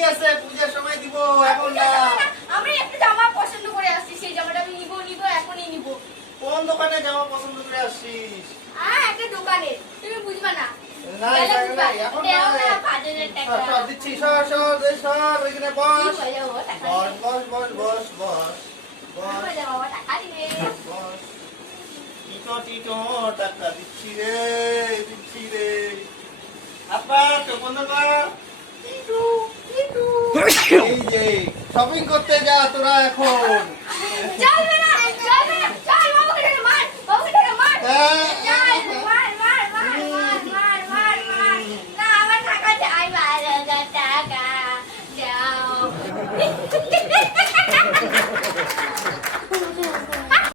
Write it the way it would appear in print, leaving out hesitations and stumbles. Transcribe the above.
দেরি আছে, পূজার সময় দিব, এখন না। আমি একটা জামা পছন্দ করে আসছি, সেই জামাটা আমি নিব এখনই নিব। কোন দোকানে জামা পছন্দ করে আসছিস? একটা দোকানে, তুমি বুঝবা না। না এখন সব দিচ্ছি, সর ওইখানে বস বস বস বস বস বস বস। টিটো টাকা দিচ্ছি রে। আপা তো বন্ধ কর। এই যে শপিং করতে যা তোরা এখন। চলবে না, চল বাবুকে ধরে মার, মার। না আমার টাকা চাই, 12,000 টাকা দাও।